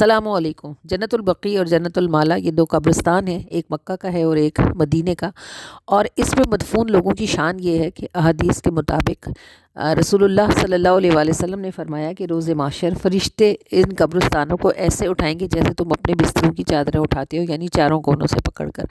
السلام علیکم۔ جنت البقیع اور جنت المالا یہ دو قبرستان ہیں، ایک مکہ کا ہے اور ایک مدینے کا، اور اس میں مدفون لوگوں کی شان یہ ہے کہ احادیث کے مطابق رسول اللہ صلی اللہ علیہ وآلہ وسلم نے فرمایا کہ روز محشر فرشتے ان قبرستانوں کو ایسے اٹھائیں گے جیسے تم اپنے بستروں کی چادریں اٹھاتے ہو، یعنی چاروں کونوں سے پکڑ کر،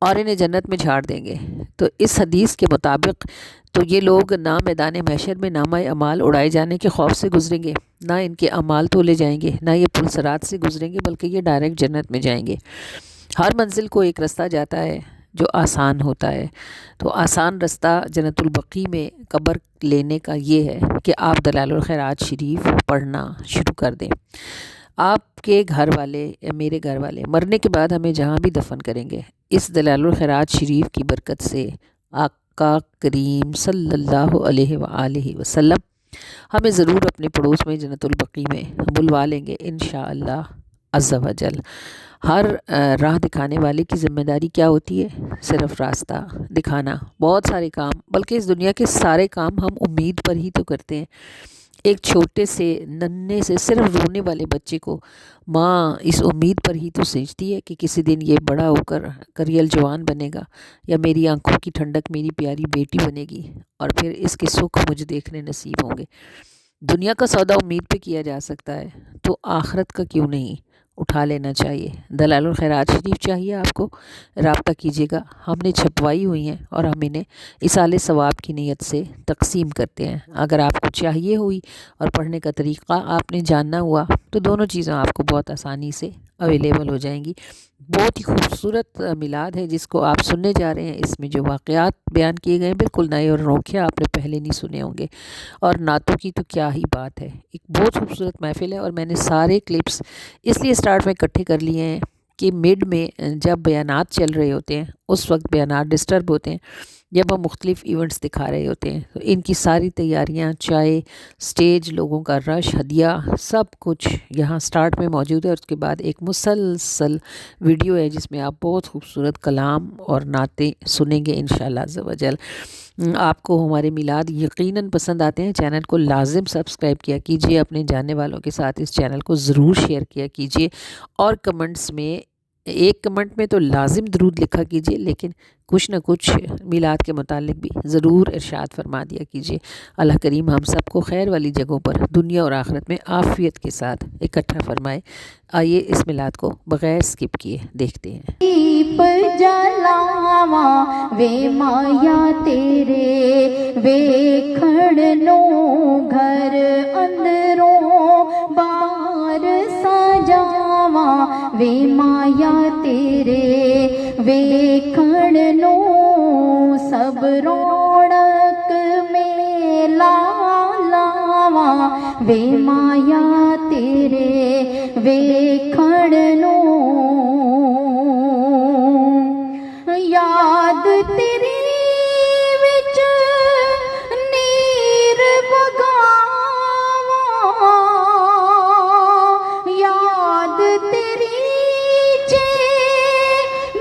اور انہیں جنت میں جھاڑ دیں گے۔ تو اس حدیث کے مطابق تو یہ لوگ نہ میدان محشر میں نامہ اعمال اڑائے جانے کے خوف سے گزریں گے، نہ ان کے اعمال تولے جائیں گے، نہ یہ پل صراط سے گزریں گے، بلکہ یہ ڈائریکٹ جنت میں جائیں گے۔ ہر منزل کو ایک رستہ جاتا ہے جو آسان ہوتا ہے، تو آسان رستہ جنت البقیع میں قبر لینے کا یہ ہے کہ آپ دلائل الخیرات شریف پڑھنا شروع کر دیں۔ آپ کے گھر والے یا میرے گھر والے مرنے کے بعد ہمیں جہاں بھی دفن کریں گے، اس دلائل الخیرات شریف کی برکت سے آقا کریم صلی اللہ علیہ وآلہ وسلم ہمیں ضرور اپنے پڑوس میں جنت البقیع میں بلوا لیں گے انشاءاللہ عز و جل۔ ہر راہ دکھانے والے کی ذمہ داری کیا ہوتی ہے؟ صرف راستہ دکھانا۔ بہت سارے کام، بلکہ اس دنیا کے سارے کام ہم امید پر ہی تو کرتے ہیں۔ ایک چھوٹے سے ننھے سے صرف رونے والے بچے کو ماں اس امید پر ہی تو سینچتی ہے کہ کسی دن یہ بڑا ہو کر کریل جوان بنے گا، یا میری آنکھوں کی ٹھنڈک میری پیاری بیٹی بنے گی، اور پھر اس کے سکھ مجھے دیکھنے نصیب ہوں گے۔ دنیا کا سودا امید پہ کیا جا سکتا ہے، تو آخرت کا کیوں نہیں اٹھا لینا چاہیے۔ دلائل الخیرات شریف چاہیے آپ کو، رابطہ کیجیے گا، ہم نے چھپوائی ہوئی ہیں اور ہم انہیں ایصال ثواب کی نیت سے تقسیم کرتے ہیں۔ اگر آپ کو چاہیے ہوئی اور پڑھنے کا طریقہ آپ نے جاننا ہوا تو دونوں چیزیں آپ کو بہت آسانی سے اویلیبل ہو جائیں گی۔ بہت ہی خوبصورت میلاد ہے جس کو آپ سننے جا رہے ہیں۔ اس میں جو واقعات بیان کیے گئے ہیں بالکل نئے اور انوکھے، آپ نے پہلے نہیں سنے ہوں گے، اور نعتوں کی تو کیا ہی بات ہے۔ ایک بہت خوبصورت محفل ہے، اور میں نے سارے کلپس اس لیے سٹارٹ میں اکٹھے کر لیے ہیں کہ مڈ میں جب بیانات چل رہے ہوتے ہیں اس وقت بیانات ڈسٹرب ہوتے ہیں، جب ہم مختلف ایونٹس دکھا رہے ہوتے ہیں تو ان کی ساری تیاریاں، چائے، سٹیج، لوگوں کا رش، ہدیہ، سب کچھ یہاں سٹارٹ میں موجود ہے، اور اس کے بعد ایک مسلسل ویڈیو ہے جس میں آپ بہت خوبصورت کلام اور نعتیں سنیں گے انشاءاللہ عز و جل۔ آپ کو ہمارے میلاد یقیناً پسند آتے ہیں، چینل کو لازم سبسکرائب کیا کیجئے، اپنے جاننے والوں کے ساتھ اس چینل کو ضرور شیئر کیا کیجئے، اور کمنٹس میں ایک کمنٹ میں تو لازم درود لکھا کیجئے، لیکن کچھ نہ کچھ میلاد کے متعلق بھی ضرور ارشاد فرما دیا کیجئے۔ اللہ کریم ہم سب کو خیر والی جگہوں پر دنیا اور آخرت میں عافیت کے ساتھ اکٹھا فرمائے۔ آئیے اس میلاد کو بغیر سکپ کیے دیکھتے ہیں۔ دیپ جلاواں وے مایا تیرے ویکھن نوں گھر اندروں باہر سجاواں وے مایا تیرے ویکھن نوں سب رونق میلا لاواں وے مایا تیرے ویکھن نوں یاد تیری وچ نیر وگاواں یاد تیری چے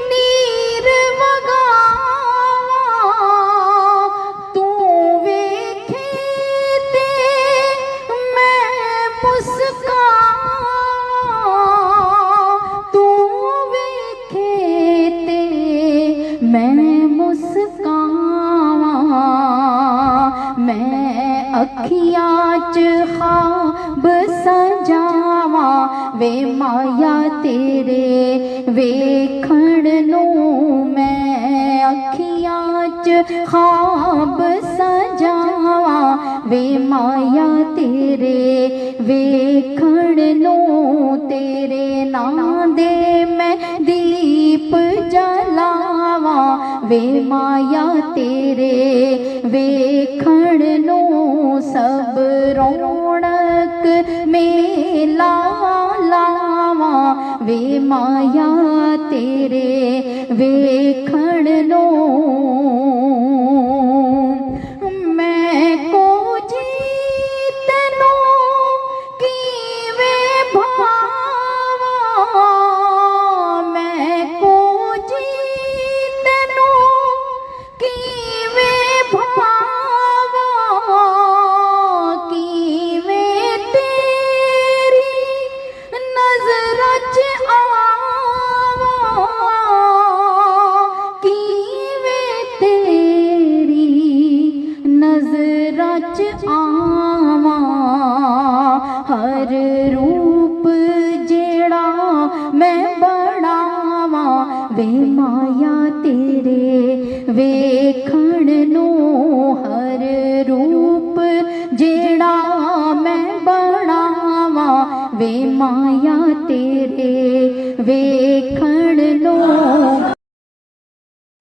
نیر وگاواں تو ویکھے تے میں مسکاواں تو ویکھے تے میں مسکاواں میں اکھیاں چ خواب سجاواں وے مایا تیرے ویکھن نوں میں اکھیاں چ خواب سجاواں وے مایا تیرے ویکھن نوں تیرے نام دے میں دیپ جلاواں وے مایا تیرے ویکھن نوں سب رونق میلا لاواں وے مایا تیرے ویکھن نوں میں کو جی تینوں کیویں بھاواں میں کو جی تینوں کیویں بھاواں کیویں تیری نظر ਵੇ ਮਾਇਆ ਤੇਰੇ ਵੇਖਣ ਨੂੰ ਹਰ ਰੂਪ ਜਿਹੜਾ ਮੈਂ ਬਣਾਵਾਂ ਵੇ ਮਾਇਆ ਤੇਰੇ ਵੇਖਣ ਨੂੰ।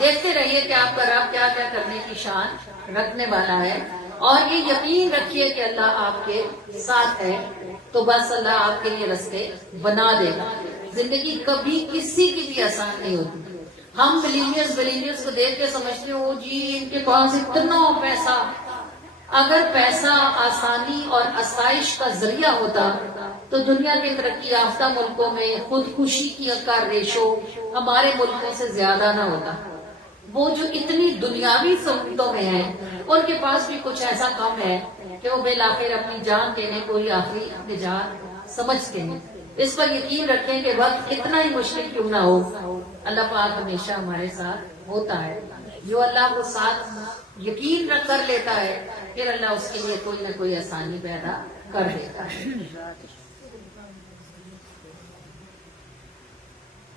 دیکھتے رہیے کہ آپ کا رب کیا کیا کرنے کی شان رکھنے والا ہے، اور یہ یقین رکھیے کہ اللہ آپ کے ساتھ ہے، تو بس اللہ آپ کے لیے راستے بنا دے گا۔ زندگی کبھی کسی کی بھی آسان نہیں ہوتی۔ ہم بلیونیئرز کو دیکھ کے سمجھتے ہو جی ان کے پاس اتنا پیسہ۔ اگر پیسہ آسانی اور آسائش کا ذریعہ ہوتا تو دنیا کے ترقی یافتہ ملکوں میں خودکشی کا ریشو ہمارے ملکوں سے زیادہ نہ ہوتا۔ وہ جو اتنی دنیاوی سہولتوں میں ہیں ان کے پاس بھی کچھ ایسا کم ہے کہ وہ بالآخر اپنی جان دینے کو ہی آخری نجات سمجھتے ہیں۔ اس پر یقین رکھیں کہ وقت کتنا ہی مشکل کیوں نہ ہو، اللہ پاک ہمیشہ ہمارے ساتھ ہوتا ہے۔ جو اللہ کو ساتھ یقین رکھ کر لیتا ہے پھر اللہ اس کے لیے کوئی نہ کوئی آسانی پیدا کر دیتا ہے۔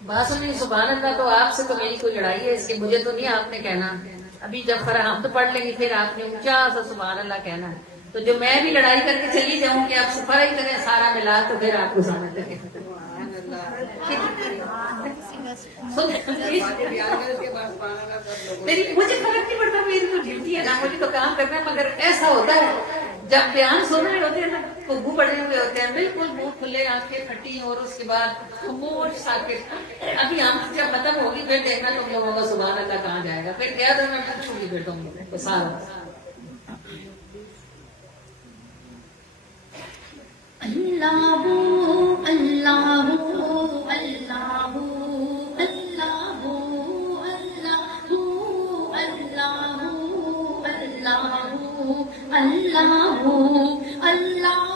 بات سنیں سبحان اللہ، تو آپ سے تو میری کوئی لڑائی ہے اس کی، مجھے تو نہیں آپ نے کہنا۔ ابھی جب فراہم تو پڑھ لیں گے پھر آپ نے اونچا سا سبحان اللہ کہنا ہے، تو جو میں بھی لڑائی کر کے چلی جاؤں کہ آپ سفر ہی کریں سارا ملا تو پھر آپ کو سمجھ لگے۔ مجھے فرق نہیں پڑتا، میری تو ڈیوٹی ہے نا، مجھے تو کام کرنا ہے، مگر ایسا ہوتا ہے جب بیان سن رہے ہوتے ہیں نا خوبو پڑے ہوئے ہوتے ہیں، بالکل منہ کھلے آنکھیں پھٹی، اور اس کے بعد خاموش ساکت۔ ابھی ہم جب ختم ہوگی پھر دیکھنا تم لوگوں کا سبحان اللہ کہاں جائے گا، پھر کیا تو میں پوچھوں گی پھر تم لوگوں کو سارا۔ اللہ اللہ اللہ اللہ اللہ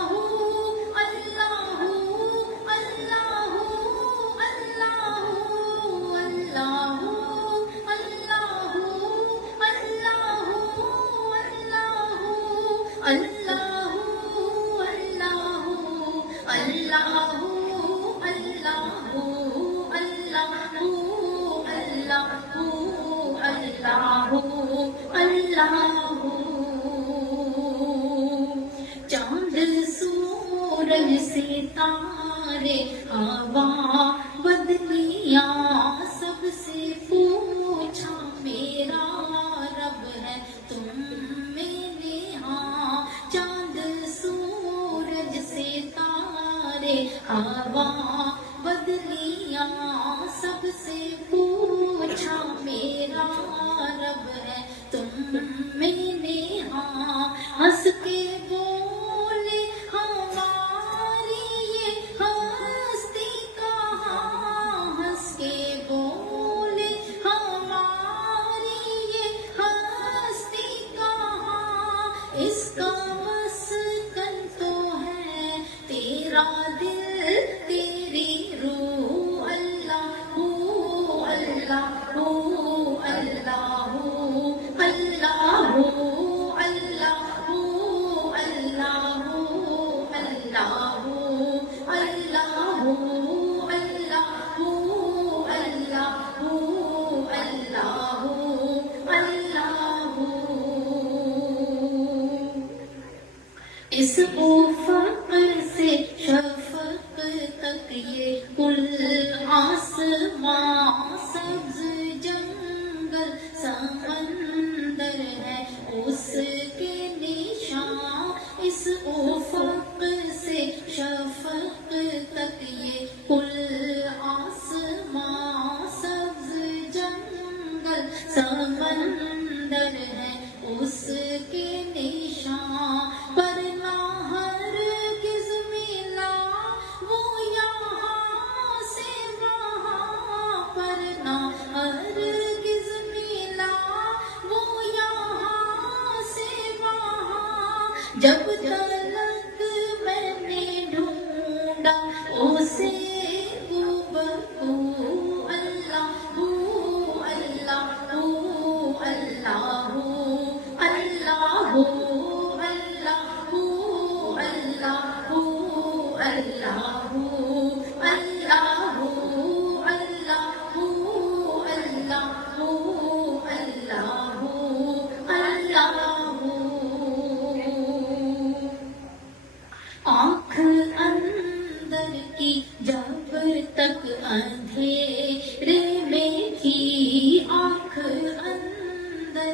چاند سورج ستارے ہوا بدلیاں سب سے پوچھا میرا رب ہے تم میرے ہاں۔ چاند سورج ستارے ہوا بدلیاں سب سے پوچھا میرا رب ہے تم میرے ہاں۔ ہنس کے بولے ہماری یہ ہستی کہاں، ہنس کے بولے ہماری یہ ہستی کہاں، اس کا مسکن تو ہے تیرا دل تیری روح، اللہ اللہ اللہ اللہ اس افق سے شفق تک یہ کل آسمان سبز جنگل سمندر ہے اس کے نشان، اس افق سے شفق تک یہ کل آسمان سبز جنگل سمندر ہے اس کے نشان، پر نہ ہرگز ملا وہ یہاں سے وہاں، پر نہ ہرگز ملا وہ یہاں سے وہاں، جب تلک میں نے ڈھونڈا اسے بخو اللہ اللہ اللہ اللہ آنکھ اندر کی جب تک اندھیرے میں تھی، آنکھ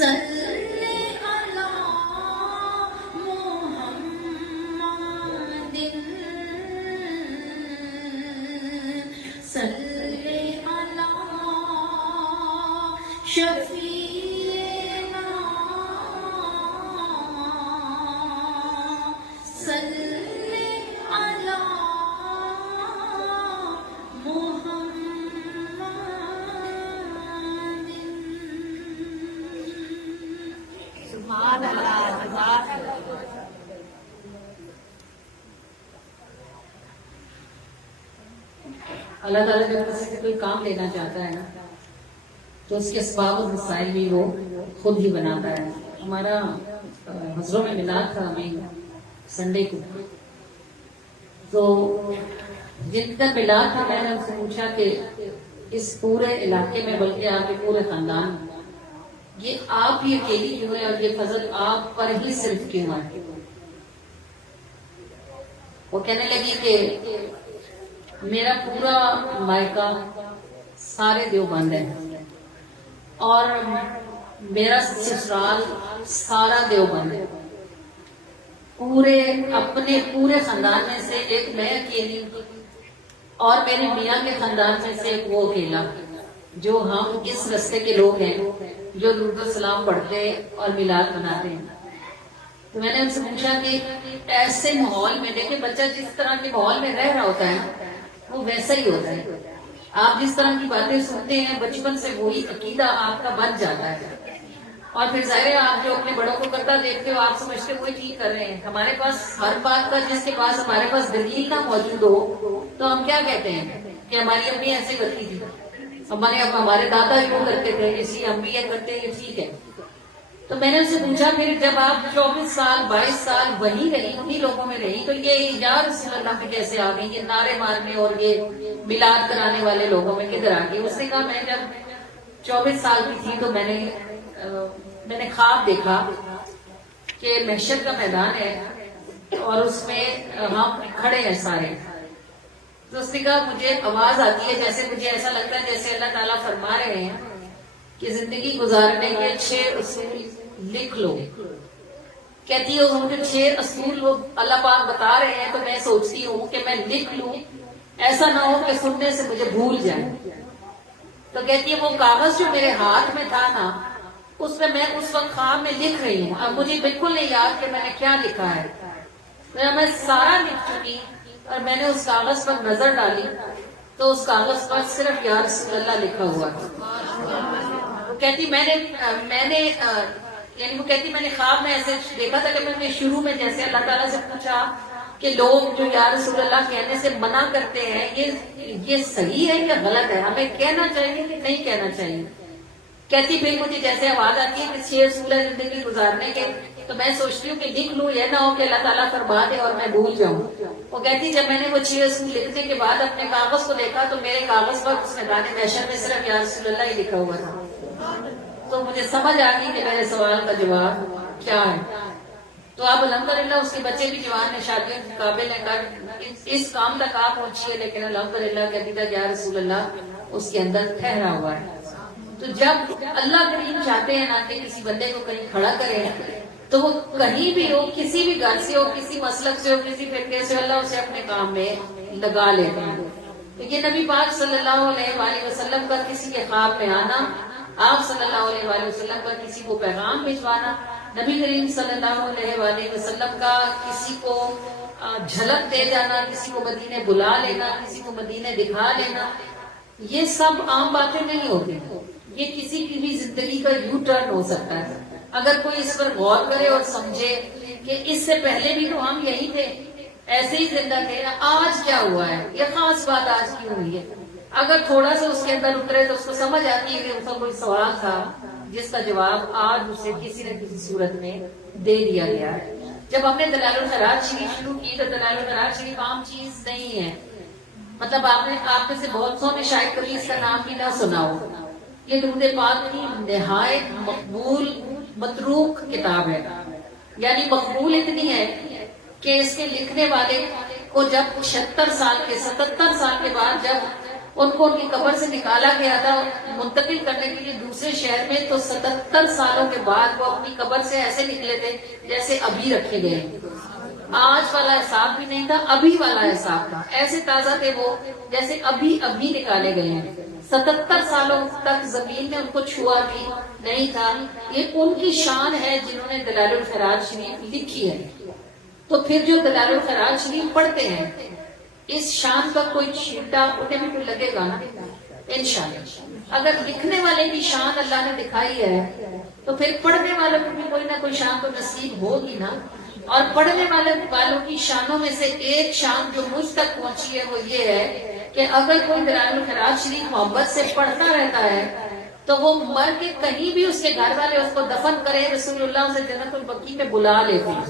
صلی علی محمد صلی علی شفیعنا صلی علی اللہ تعالیٰ جب کسی سے کوئی کام لینا چاہتا ہے نا تو اس کے اسباب و وسائل بھی وہ خود ہی بناتا ہے. ہمارا حضروں میں ملاد تھا ہمیں سنڈے کو، تو جن کا ملاد تھا میں نے ان سے پوچھا کہ اس پورے علاقے میں بلکہ آپ کے پورے خاندان یہ آپ ہی اکیلی کیوں ہے اور یہ فضل آپ پر ہی صرف کیوں ہے؟ وہ کہنے لگی کہ میرا پورا مائکہ سارے دیوبند ہے اور میرا سسرال سارا دیوبند ہے، اپنے پورے خاندان میں سے ایک میں اکیلی اور میرے میاں کے خاندان میں سے ایک وہ اکیلا، جو ہم اس رستے کے لوگ ہیں جو درود السلام پڑھتے اور میلاد مناتے ہیں. تو میں نے ان سے پوچھا کہ ایسے ماحول میں دیکھیں بچہ جس طرح کے ماحول میں رہ رہا ہوتا ہے وہ ویسا ہی ہوتا ہے. آپ جس طرح کی باتیں سنتے ہیں بچپن سے وہی عقیدہ آپ کا بن جاتا ہے، اور پھر ظاہر ہے آپ جو اپنے بڑوں کو کرتا دیکھتے ہو آپ سمجھتے وہی ٹھیک کر رہے ہیں. ہمارے پاس ہر بات کا جس کے پاس ہمارے پاس دلیل نہ موجود ہو تو ہم کیا کہتے ہیں کہ ہماری امی ایسے کرتی تھی، ہمارے دادا یوں کرتے تھے، اسی ہم بھی یہ کرتے ہیں، یہ ٹھیک ہے. تو میں نے ان سے پوچھا پھر جب آپ 24 سال 22 سال وہی رہی انہی لوگوں میں رہی تو یہ یا رسول اللہ میں کیسے آ گئی، یہ نعرے مارنے اور یہ میلاد کرانے والے لوگوں میں کدھر آ گئی؟ اس نے کہا میں جب 24 سال کی تھی تو میں نے خواب دیکھا کہ محشر کا میدان ہے اور اس میں ہم کھڑے ہیں سارے. تو اس نے کہا مجھے آواز آتی ہے جیسے مجھے ایسا لگتا ہے جیسے اللہ تعالیٰ فرما رہے ہیں کہ زندگی گزارنے کے 6 اصول لکھ لو. کہتی ہے وہ جو 6 اصول وہ اللہ پاک بتا رہے ہیں تو میں سوچتی ہوں کہ میں لکھ لوں، ایسا نہ ہو کہ سننے سے مجھے بھول جائے. تو کہتی ہے وہ کاغذ جو میرے ہاتھ میں تھا نا اس میں اس وقت خواب میں لکھ رہی ہوں، اب مجھے بالکل نہیں یاد کہ میں نے کیا لکھا ہے. میں سارا لکھ چکی اور میں نے اس کاغذ پر نظر ڈالی تو اس کاغذ پر صرف یا رسول اللہ لکھا ہوا تھا. کہتی میں نے خواب میں ایسے دیکھا تھا کہ میں نے شروع میں جیسے اللہ تعالیٰ سے پوچھا کہ لوگ جو یا رسول اللہ کہنے سے منع کرتے ہیں یہ صحیح ہے یا غلط ہے، ہمیں کہنا چاہیے کہ نہیں کہنا چاہیے. کہتی پھر مجھے جیسے آواز آتی ہے کہ 6 اصول ہے زندگی گزارنے کے تو میں سوچتی ہوں کہ لکھ لوں، یہ نہ ہو کہ اللہ تعالیٰ فرما دے اور میں بھول جاؤں. وہ کہتی جب میں نے وہ 6 اصول لکھنے کے بعد اپنے کاغذ کو دیکھا تو میرے کاغذ پر اس میدان محشر میں صرف یا رسول اللہ ہی لکھا ہوا تھا. تو مجھے سمجھ آ گئی کہ میرے سوال کا جواب کیا ہے. تو آپ الحمدللہ اس کے بچے بھی جوان ہیں، شادیوں کے قابل ہیں، اس کام تک آپ پہنچیے، لیکن الحمدللہ کہتی تھا یا رسول اللہ اس کے اندر ٹھہرا ہوا ہے. تو جب اللہ کریم چاہتے ہیں نا کہ کسی بندے کو کہیں کھڑا کرے تو وہ کہیں بھی ہو، کسی بھی گھر سے ہو، کسی مسلک سے ہو، کسی فرقے سے، اللہ اسے اپنے کام میں لگا لیتے ہیں. یہ نبی پاک صلی اللہ علیہ وآلہ وسلم کا کسی کے خواب میں آنا، آپ صلی اللہ علیہ وآلہ وسلم کا کسی کو پیغام بھجوانا، نبی کریم صلی اللہ علیہ وآلہ وسلم کا کسی کو جھلک دے جانا، کسی کو مدینے بلا لینا، کسی کو مدینے دکھا لینا، یہ سب عام باتیں نہیں ہوتی. یہ کسی کی بھی زندگی کا یو ٹرن ہو سکتا ہے اگر کوئی اس پر غور کرے اور سمجھے کہ اس سے پہلے بھی تو ہم یہی تھے، ایسے ہی زندہ تھے، آج کیا ہوا ہے، یہ خاص بات آج کیوں ہوئی ہے. اگر تھوڑا سا اس کے اندر اترے تو اس کو سمجھ آتی ہے کہ اس کا کوئی سوال تھا جس کا جواب آج اسے کسی نہ کسی صورت میں دے دیا گیا ہے. جب ہم نے دلائل الخیرات شریف شروع کی تو دلائل الخیرات شریف عام چیز نہیں ہے. مطلب آپ میں سے بہت سو نے شاید کبھی اس کا نام بھی نہ سنا ہو. یہ درود پاک کی نہایت مقبول متروک کتاب ہے، یعنی مقبول اتنی ہے کہ اس کے لکھنے والے کو جب 76 سال کے 77 سال کے بعد جب ان کو ان کی قبر سے نکالا گیا تھا منتقل کرنے کے لیے دوسرے شہر میں، تو 77 سالوں کے بعد وہ اپنی قبر سے ایسے نکلے تھے جیسے ابھی رکھے گئے. آج والا حساب بھی نہیں تھا، ابھی والا حساب تھا. ایسے تازہ تھے وہ جیسے ابھی نکالے گئے ہیں. 77 سالوں تک زمین نے ان کو چھوا بھی نہیں تھا. یہ ان کی شان ہے جنہوں نے دلائل الخیرات شریف لکھی ہے. تو پھر جو دلائل الخیرات شریف پڑھتے ہیں، اس شان کا کوئی چھینٹا انہیں بھی کوئی لگے گا نا انشاءاللہ. اگر لکھنے والے کی شان اللہ نے دکھائی ہے تو پھر پڑھنے والوں کو بھی کوئی نہ کوئی شان تو نصیب ہوگی نا. اور پڑھنے والوں کی شانوں میں سے ایک شان جو مجھ تک پہنچی ہے وہ یہ ہے کہ اگر کوئی دلائل الخیرات شریف محبت سے پڑھتا رہتا ہے تو وہ مر کے کہیں بھی اس کے گھر والے اس کو دفن کرے، رسول اللہ سے جنت البقیع میں بلا لیتے ہیں.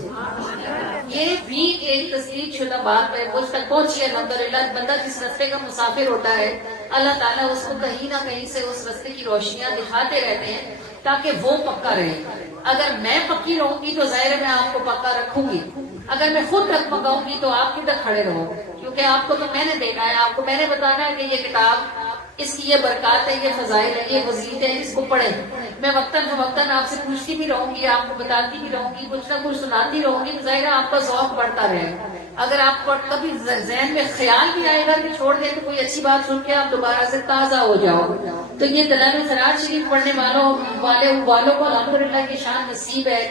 یہ بھی ایک تصدیق شدہ بات ہے، مجھ تک پہنچی ہے الحمدللہ. بندہ جس رستے کا مسافر ہوتا ہے اللہ تعالیٰ اس کو کہیں نہ کہیں سے اس رستے کی روشنیاں دکھاتے رہتے ہیں تاکہ وہ پکا رہے. اگر میں پکی رہوں گی تو ظاہر ہے میں آپ کو پکا رکھوں گی. اگر میں خود پکاؤں گی تو آپ کدھر کھڑے رہو، کیونکہ آپ کو تو میں نے دیکھا ہے، آپ کو میں نے بتانا ہے کہ یہ کتاب اس کی یہ برکات ہے، یہ فضائل ہے، یہ وظیفے ہیں، اس کو پڑھیں. میں وقتاً فوقتاً آپ سے پوچھتی بھی رہوں گی، آپ کو بتاتی بھی رہوں گی، کچھ نہ کچھ سناتی رہوں گی، ظاہر ہے آپ کا ذوق بڑھتا رہے. اگر آپ کو کبھی ذہن میں خیال بھی آئے گا کہ چھوڑ دیں تو کوئی اچھی بات سن کے آپ دوبارہ سے تازہ ہو جاؤ. تو یہ دلائل الخیرات شریف پڑھنے والوں کو الحمدللہ کی شان نصیب ہے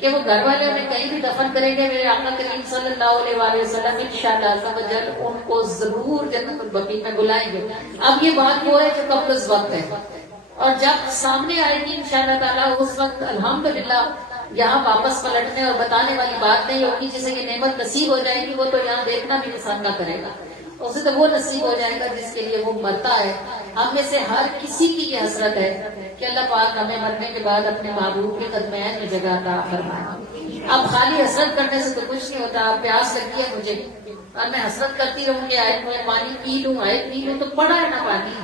کہ وہ گھر والے انہیں کہیں بھی دفن کریں گے، میرے آقا کریم صلی اللہ علیہ وآلہ وسلم انشاءاللہ عز و جل ان کو ضرور جنت البقیع میں بلائیں گے. اب یہ بات وہ ہے جو قبل از وقت ہے، اور جب سامنے آئے گی انشاءاللہ تعالیٰ اس وقت الحمدللہ یہاں واپس پلٹنے اور بتانے والی بات نہیں ہوگی. جسے یہ نعمت نصیب ہو جائے گی وہ تو یہاں دیکھنا بھی پسند نہ کرے گا، اسے تو وہ نصیب ہو جائے گا جس کے لیے وہ مرتا ہے. ہم میں سے ہر کسی کی یہ حسرت ہے کہ اللہ پاک ہمیں مرنے کے بعد اپنے محبوب کے قدمین میں جگہ عطا فرمائے. اب خالی حسرت کرنے سے تو کچھ نہیں ہوتا. اب پیاس لگی ہے مجھے اور میں حسرت کرتی رہوں کہ آئے میں پانی پی لوں، آئے پی لوں، تو پڑا ہے نا پانی،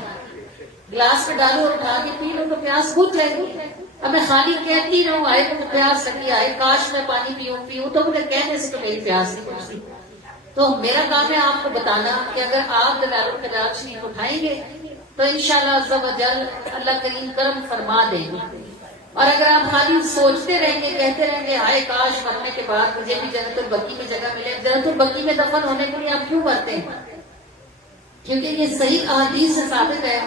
گلاس میں ڈالوں اور اٹھا کے پی لوں تو پیاس بجھ جائے گی. اب میں خالی کہتی رہوں آئے مجھے پیاس لگی، آئے کاش میں پانی پیوں تو مجھے کہنے سے تو میری پیاس نہیں بجھتی. تو میرا کام ہے آپ کو بتانا کہ اگر آپ دلائل الخیرات شریف اٹھائیں گے تو انشاءاللہ عز و جل اللہ کریم کرم فرما دیں گے. اور اگر آپ خالی سوچتے رہیں گے، کہتے رہیں گے ہائے کاش مرنے کے بعد مجھے بھی جنت البقیع میں جگہ ملے، جنت البقیع میں دفن ہونے کے لیے آپ کیوں کرتے ہیں؟ کیونکہ یہ صحیح احادیث سے ثابت ہے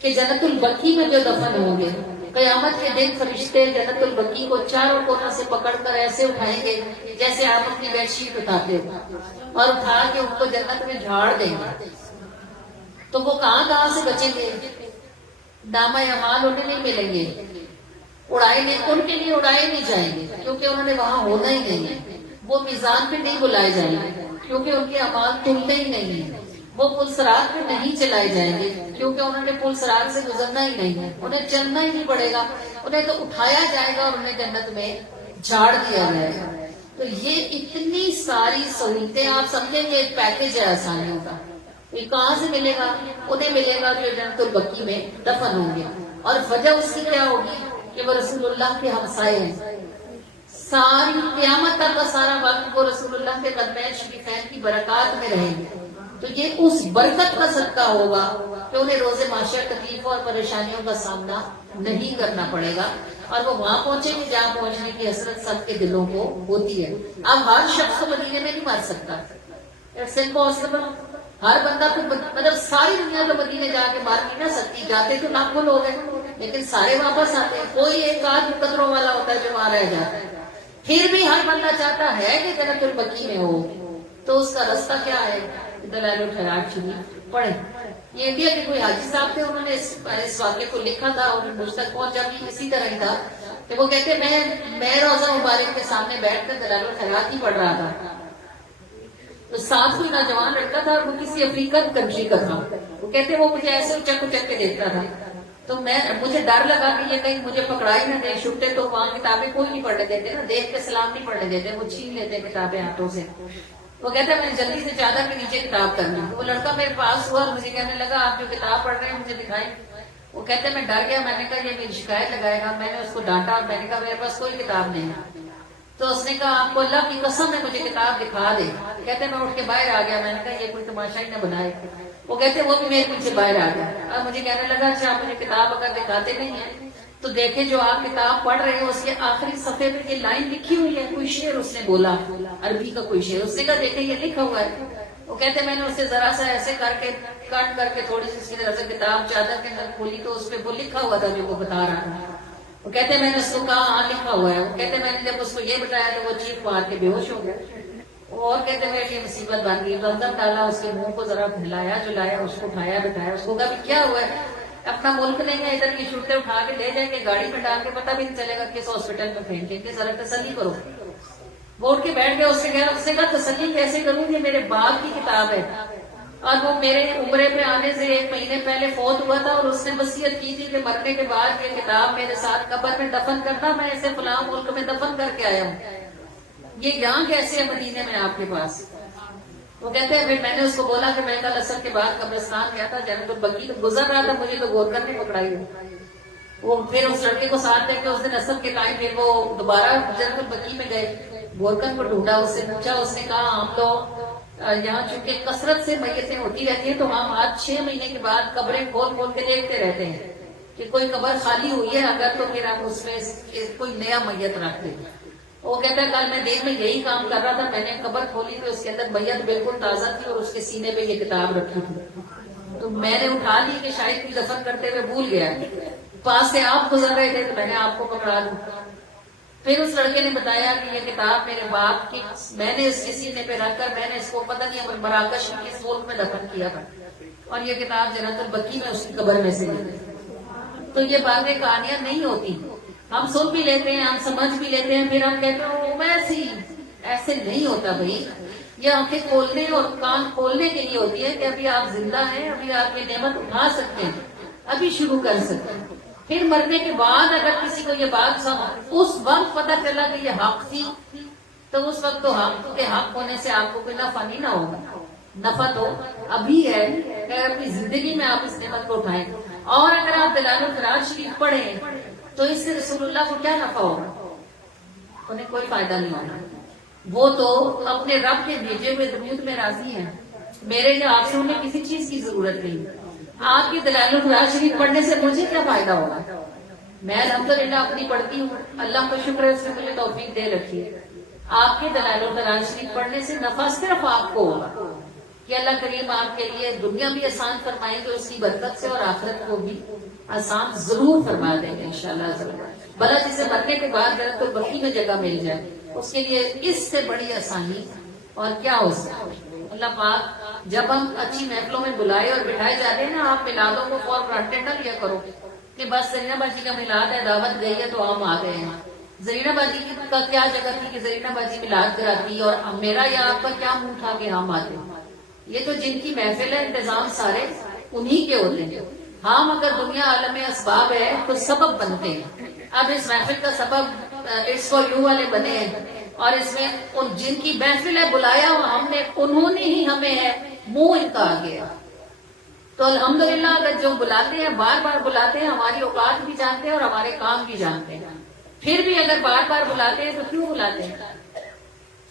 کہ جنت البقیع میں جو دفن ہوں گے قیامت کے دن فرشتے جنت البقیع کو چاروں کونوں سے پکڑ کر ایسے اٹھائیں گے جیسے آپ اپنی بیڈ شیٹ اٹھاتے ہو، اور اٹھا کے ان کو جنت میں جھاڑ دیں گے. تو وہ کہاں سے بچیں گے؟ نامہ اعمال انہیں نہیں ملیں گے، ان کے لیے اڑائے نہیں جائیں گے کیونکہ انہوں نے وہاں ہونا ہی نہیں ہے. وہ میزان پہ نہیں بلائے جائیں گے کیونکہ ان کے اعمال تلتے ہی نہیں ہیں. وہ پل صراط پہ نہیں چلائے جائیں گے کیونکہ انہوں نے پل صراط سے گزرنا ہی نہیں ہے، انہیں چلنا ہی نہیں پڑے گا، انہیں تو اٹھایا جائے گا اور انہیں جنت میں جھاڑ دیا جائے گا. تو یہ اتنی ساری سہولتیں آپ سمجھیں گے ایک پیکج ہے آسانیوں کا. یہ کہاں سے ملے گا؟ انہیں ملے گا جو جنت البقیع میں دفن ہوں گے. اور وجہ اس کی کیا ہوگی کہ وہ رسول اللہ کے ہمسائے ہیں. ساری قیامت تک کا سارا وقت وہ رسول اللہ کے قدمین شریفین کی برکات میں رہیں گے. تو یہ اس برکت کا صدقہ ہوگا کہ انہیں روز معاشر تکلیفوں اور پریشانیوں کا سامنا نہیں کرنا پڑے گا، اور وہ وہاں پہنچیں گے جہاں پہنچنے کی حسرت سب کے دلوں کو ہوتی ہے. اب ہر شخص کو مدینے میں نہیں مار سکتا، اٹس امپاسبل. ہر بندہ کو مطلب ساری دنیا تو مدینے جا کے مار نہیں نہ سکتی، جاتے تو لاکھوں لوگ ہیں لیکن سارے واپس آتے ہیں. کوئی ایک آدھ قدروں والا ہوتا ہے جو وہاں رہ جاتا ہے. پھر بھی ہر بندہ چاہتا ہے کہ جنت البقیع میں ہو. تو اس کا راستہ کیا ہے؟ دلائل الخیرات شریف پڑھیں. یہ انڈیا کے کوئی حاجی صاحب تھے، انہوں نے اس واقعے کو لکھا تھا اور مجھ تک پہنچا بھی اسی طرح ہی تھا کہ وہ کہتے میں روزہ مبارک کے سامنے بیٹھ کر دلائل الخیرات ہی پڑھ رہا تھا. تو ساتھ کوئی نوجوان لڑکا تھا اور وہ کسی افریقن کنٹری کا تھا. وہ کہتے وہ مجھے ایسے اچک کے دیکھتا تھا تو مجھے ڈر لگا کہ یہ کہیں مجھے پکڑائی نہ دے. چھٹے تو وہاں کتابیں کوئی نہیں پڑھنے دیتے نا، دیکھ کے سلام نہیں پڑھنے دیتے، وہ چھین لیتے کتابیں ہاتھوں سے. وہ کہتا ہے میں نے جلدی سے چادر کے نیچے کتاب کرنی. وہ لڑکا میرے پاس ہوا اور مجھے کہنے لگا آپ جو کتاب پڑھ رہے ہیں مجھے دکھائیں. وہ کہتے ہیں میں ڈر گیا، میں نے کہا یہ میری شکایت لگائے گا. میں نے اس کو ڈانٹا اور میں نے کہا میرے پاس کوئی کتاب نہیں ہے. تو اس نے کہا آپ کو اللہ کی قسم ہے مجھے کتاب دکھا دے. کہتے ہیں میں اٹھ کے باہر آ گیا. میں نے کہا یہ کوئی تماشا ہی نہ بنائے. وہ کہتے وہ بھی میرے پیچھے باہر آ گیا. اب مجھے کہنے لگا اچھا آپ مجھے کتاب اگر دکھاتے نہیں ہیں تو دیکھیں جو آپ کتاب پڑھ رہے ہیں اس کے آخری صفحے پہ یہ لائن لکھی ہوئی ہے, کوئی شعر اس نے بولا, عربی کا کوئی شعر, اس نے کہا دیکھیں یہ لکھا ہوا ہے. وہ کہتے میں نے اسے ذرا سا ایسے کر کے کٹ کر کے تھوڑی سی اس کی طرح سے کتاب چادر کے اندر کھولی تو اس پہ وہ لکھا ہوا تھا جو وہ بتا رہا تھا. وہ کہتے میں نے اس کو کہا ہاں لکھا ہوا ہے. وہ کہتے میں نے جب اس کو یہ بتایا تو وہ چیخ مار کے بے ہوش ہو گیا. اور کہتے میرے لیے مصیبت بن گئی. تو اندر ڈالا, اس کے منہ کو ذرا ہلایا جلایا, اس کو اٹھایا بٹھایا, اس کو کہا کیا ہوا ہے, اپنا ملک نہیں ہے, ادھر کی چھوٹے اٹھا کے لے جائیں گے گاڑی میں ڈال کے, پتہ بھی نہیں چلے گا کس ہاسپٹل میں پھینکیں گے, ذرا تسلی کرو. وہ اٹھ کے بیٹھ گیا. اس نے کہا تسلی کیسے کروں, یہ میرے باپ کی کتاب ہے اور وہ میرے عمرے پہ آنے سے 1 مہینے پہلے فوت ہوا تھا اور اس نے وصیت کی تھی کہ مرنے کے بعد یہ کتاب میرے ساتھ قبر میں دفن کرنا, میں اسے فلاں ملک میں دفن کر کے آیا ہوں, یہ یہاں کیسے ہے مدینے میں آپ کے پاس. وہ کہتے ہیں پھر میں نے اس کو بولا کہ میں کل عصر کے بعد قبرستان گیا تھا, جنت البقیع تو گزر رہا تھا, مجھے تو گورکر نے پکڑائی ہے. وہ پھر اس لڑکے کو ساتھ لے کے اس دن عصر کے ٹائم پھر وہ دوبارہ جنت البقیع میں گئے, گورکر کو ڈھونڈا, اس سے پوچھا, اس نے کہا ہم لوگ یہاں چونکہ کثرت سے میتیں ہوتی رہتی ہیں تو ہم آج 6 مہینے کے بعد قبریں کھول کھول کے دیکھتے رہتے ہیں کہ کوئی قبر خالی ہوئی ہے اگر تو پھر ہم اس میں کوئی نیا میت رکھ دیں. وہ کہتا ہے کل میں دن میں یہی کام کر رہا تھا, میں نے قبر کھولی تو اس کے اندر میت بالکل تازہ تھی اور اس کے سینے پہ یہ کتاب رکھی تھی, تو میں نے اٹھا لی کہ شاید کوئی دفن کرتے ہوئے بھول گیا, پاس سے آپ گزر رہے تھے تو میں نے آپ کو پکڑا لوں. پھر اس لڑکے نے بتایا کہ یہ کتاب میرے باپ کی, میں نے اس کے سینے پہ رکھ کر میں نے اس کو پتہ نہیں مراکش کس ملک میں دفن کیا تھا اور یہ کتاب جنت البقیع میں اس کی قبر میں سے لی. تو یہ باتیں کہانیاں نہیں ہوتی, ہم سن بھی لیتے ہیں, ہم سمجھ بھی لیتے ہیں, پھر ہم کہتے ہیں ویسے ہی, ایسے نہیں ہوتا بھائی. یہ آنکھیں کھولنے اور کان کھولنے کے لیے ہوتی ہے کہ ابھی آپ زندہ ہیں, ابھی آپ یہ نعمت اٹھا سکتے ہیں, ابھی شروع کر سکتے ہیں. پھر مرنے کے بعد اگر کسی کو یہ بات سمجھ اس وقت پتہ چلا کہ یہ حق تھی تو اس وقت تو حق کے حق ہونے سے آپ کو کوئی نفع نہیں نہ ہوگا, نفع تو ابھی ہے کہ اپنی زندگی میں آپ اس نعمت کو اٹھائیں. اور اگر آپ دلائل الخراج شریف پڑھیں تو اس سے رسول اللہ کو کیا نفع ہوگا, انہیں کوئی فائدہ نہیں ہونا. وہ تو اپنے رب کے بھیجے ہوئے درود میں راضی ہیں, میرے یا آپ سے انہیں کسی چیز کی ضرورت نہیں. آپ کی دلائل الخراج شریف پڑھنے سے مجھے کیا فائدہ ہوگا, میں الحمدللہ اپنی پڑھتی ہوں, اللہ کا شکر ہے اس نے مجھے توفیق دے رکھی ہے. آپ کے دلائل الخراج شریف پڑھنے سے نفع صرف آپ کو ہوگا کہ اللہ کریم آپ کے لیے دنیا بھی آسان فرمائیں گے اس کی برکت سے, اور آخرت کو بھی آسان ضرور فرما دیں گے انشاءاللہ. بھلا جسے مرنے کے بعد جنت البقیع میں جگہ مل جائے اس کے لیے اس سے بڑی آسانی اور کیا ہو سکتا ہے. اللہ پاک جب ہم اچھی محفلوں میں بلائے اور بٹھائے جاتے ہیں نا, آپ میلادوں کو فور گرانٹیڈ نہ لیا کرو کہ بس زرینہ باجی کا میلاد ہے, دعوت گئی ہے تو ہم آ گئے ہیں. زرینہ باجی کا کیا جگہ تھی کہ زرینہ باجی میلاد کراتی, اور میرا یا آپ کا کیا منہ تھا کہ ہم آتے. یہ تو جن کی محفل ہے انتظام سارے انہی کے ہوتے ہیں. ہم اگر دنیا عالم اسباب ہے تو سبب بنتے ہیں. اب اس محفل کا سبب اٹس فار یو والے بنے ہیں, اور اس میں ان جن کی محفل ہے بلایا ہم نے, انہوں نے ہی ہمیں ہے, منہ ان کا آ گیا. تو الحمدللہ اگر جو بلاتے ہیں بار بار بلاتے ہیں, ہماری اوقات بھی جانتے ہیں اور ہمارے کام بھی جانتے ہیں, پھر بھی اگر بار بار بلاتے ہیں تو کیوں بلاتے ہیں؟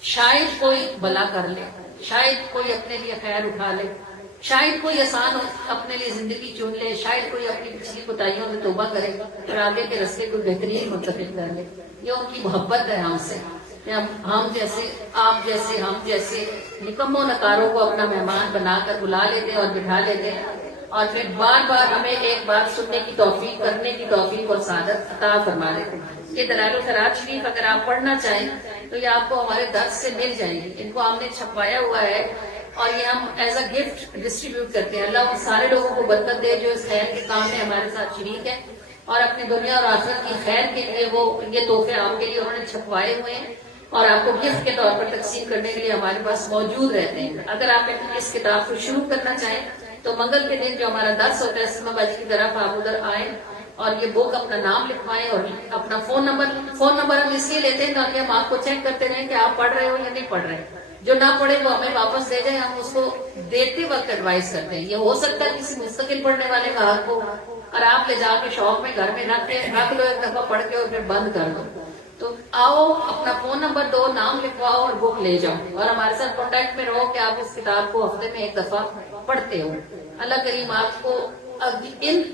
شاید کوئی بلا کر لے, شاید کوئی اپنے لیے خیر اٹھا لے, شاید کوئی آسان اپنے لیے زندگی چن لے, شاید کوئی اپنی پچھلی کوتاہیوں سے توبہ کرے اور آگے کے راستے کو بہترین منتخب کر لے. یہ ان کی محبت ہے ہم سے, ہم جیسے آپ جیسے ہم جیسے نکموں نکاروں کو اپنا مہمان بنا کر بلا لیتے اور بٹھا لیتے اور پھر بار بار ہمیں ایک بات سننے کی توفیق, کرنے کی توفیق اور سعادت عطا فرما دیتے. یہ دلائل الخراج شریف اگر آپ پڑھنا چاہیں تو یہ آپ کو ہمارے درس سے مل جائیں گے. ان کو ہم نے چھپوایا ہوا ہے اور یہ ہم ایز اے گفٹ ڈسٹریبیوٹ کرتے ہیں. اللہ ان سارے لوگوں کو برکت دے جو اس خیر کے کام میں ہمارے ساتھ شریک ہے اور اپنی دنیا اور آخرت کی خیر کے لیے وہ یہ تحفے آپ کے لیے انہوں نے چھپوائے ہوئے ہیں اور آپ کو گفٹ کے طور پر تقسیم کرنے کے لیے ہمارے پاس موجود رہتے ہیں. اگر آپ اس کتاب کو شروع کرنا چاہیں تو منگل کے دن جو ہمارا درس ہوتا ہے سلمہ باجی کی طرف آپ ادھر آئیں اور یہ بک اپنا نام لکھوائیں اور اپنا فون نمبر ہم اس لیے لیتے ہیں تاکہ ہم آپ کو چیک کرتے رہیں کہ آپ پڑھ رہے ہو یا نہیں پڑھ رہے. جو نہ پڑھے وہ ہمیں واپس دے جائیں, ہم اس کو دیتے وقت ایڈوائز کرتے ہیں. یہ ہو سکتا ہے کسی مستقل پڑھنے والے کا حق ہو اور آپ لے جا کے شوق میں گھر میں رکھ لو, ایک دفعہ پڑھ کے اور پھر بند کر دو. تو آؤ اپنا فون نمبر دو, نام لکھواؤ اور بک لے جاؤ اور ہمارے ساتھ کانٹیکٹ میں رہو کہ آپ اس کتاب کو ہفتے میں ایک دفعہ پڑھتے ہو. اللہ کریم آپ کو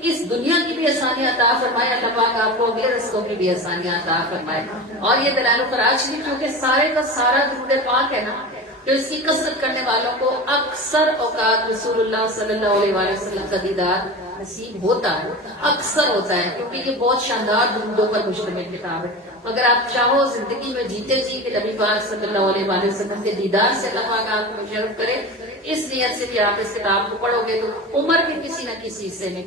اس دنیا کی بھی آسانیاں عطا فرمائے، اللہ پاک آپ کو اگلے رستوں کی بھی آسانیاں عطا فرمائے۔ اور یہ دلائل الخراج شریف کیونکہ سارے کا سارا درود پاک ہے نا، کہ اس کی کثرت کرنے والوں کو اکثر اوقات رسول اللہ صلی اللہ علیہ وآلہ وسلم کا دیدار نصیب ہوتا ہے، اکثر ہوتا ہے، کیونکہ یہ بہت شاندار درودوں پر مشتمل کتاب ہے۔ اگر آپ چاہو زندگی میں جیتے جی کہ نبی پاک صلی اللہ علیہ وآلہ وسلم کے دیدار سے اللہ پاک آپ کو مشرف کرے، اس نیت سے کہ آپ اس کتاب کو پڑھو گے تو عمر کے کسی نہ کسی حصے میں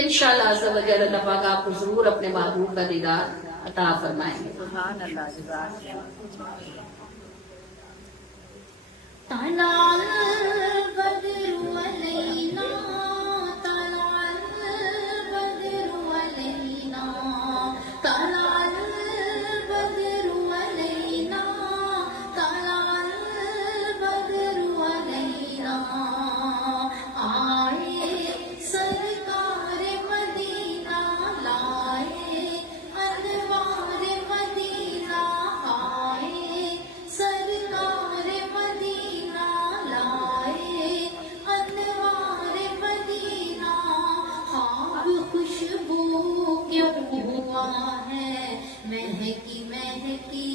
انشاءاللہ عز و جل اللہ پاک آپ کو ضرور اپنے محبوب کا دیدار عطا فرمائیں گے۔ سبحان اللہ، طلع البدر علينا طلع البدر علينا طلع البدر علينا طلع البدر علينا آئے سرکار مدینہ لائے انوار مدینہ آئے سرکار مدینہ لائے انوار مدینہ خواب خوشبو کیوں ہوا ہے مہکی مہکی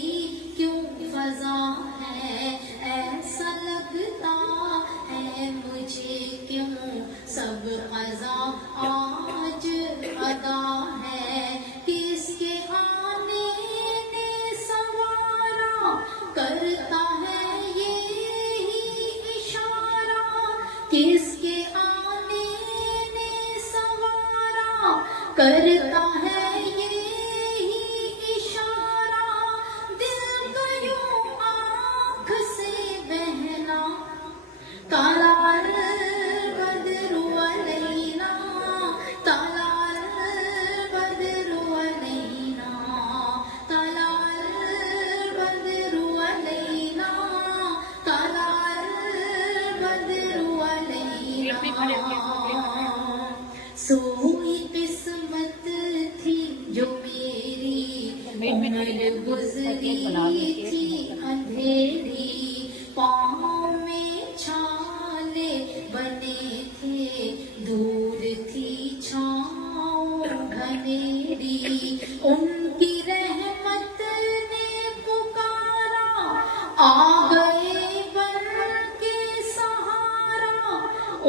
کیوں فضا ہے ایسا لگتا ہے مجھے کیوں سب قضا آج ادا ہے کس کے آنے نے سوارا کرتا ہے یہی اشارہ کس کے آنے نے سوارا کرتا ہے یہی اشارہ دل کا یوں آنکھ سے بہنا طلع البدر علينا طلع البدر علينا طلع البدر علينا طلع البدر علينا سوئی قسمت تھی جو میری عمر گزری تھی اندھیری پاؤں میں چھالے بنے تھے دور تھی چھاؤں گھنیری ان کی رحمت نے پکارا آ گئے بن کے سہارا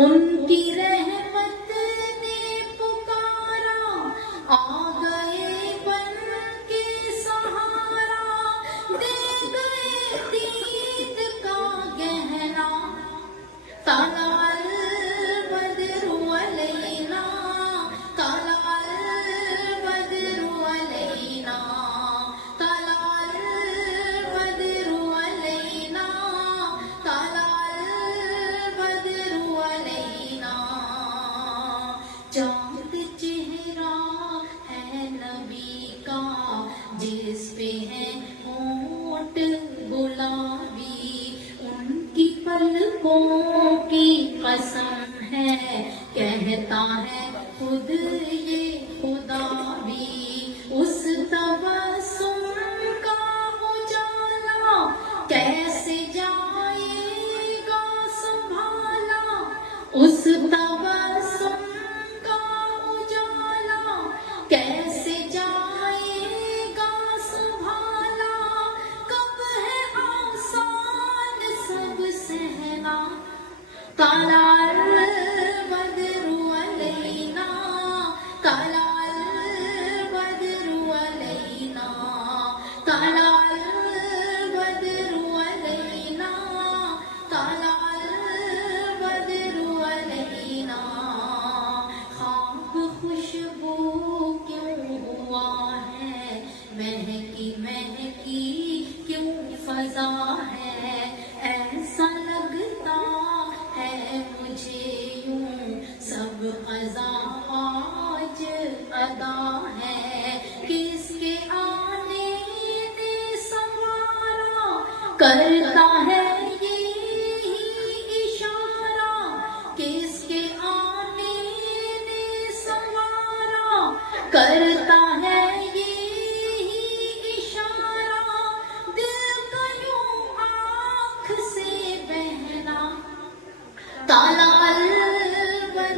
ان کی رحمت نے پکارا آ گئے بن کے سہارا دے گئے دید کا گہنا طلع البدر علينا طلع البدر علينا طلع البدر علينا طلع البدر علينا چاند چہرہ ہے نبی کا جس پہ ہے ہونٹ گلابی ان کی پلکوں کی قسم ہے کہتا ہے خود یہ خدا بھی اس تبسم کا اجالا کیسے جائے گا سنبھالا اس تبسم کا اجالا کیسے جائے گا سنبھالا کب ہے آسان سب سہنا طلع البدر علينا طلع البدر علينا طلع البدر علينا طلع البدر علينا خواب خوشبو کیوں ہوا ہے مہکی مہکی کیوں فضا ہے ایسا لگتا ہے مجھے یوں سب قضا آج ادا ہے کس کے آنے نے سوارا کرتا ہے یہی اشارہ کس کے آنے نے سوارا کرتا ہے یہی اشارہ دل کا یوں آنکھ سے بہنا طلع البدر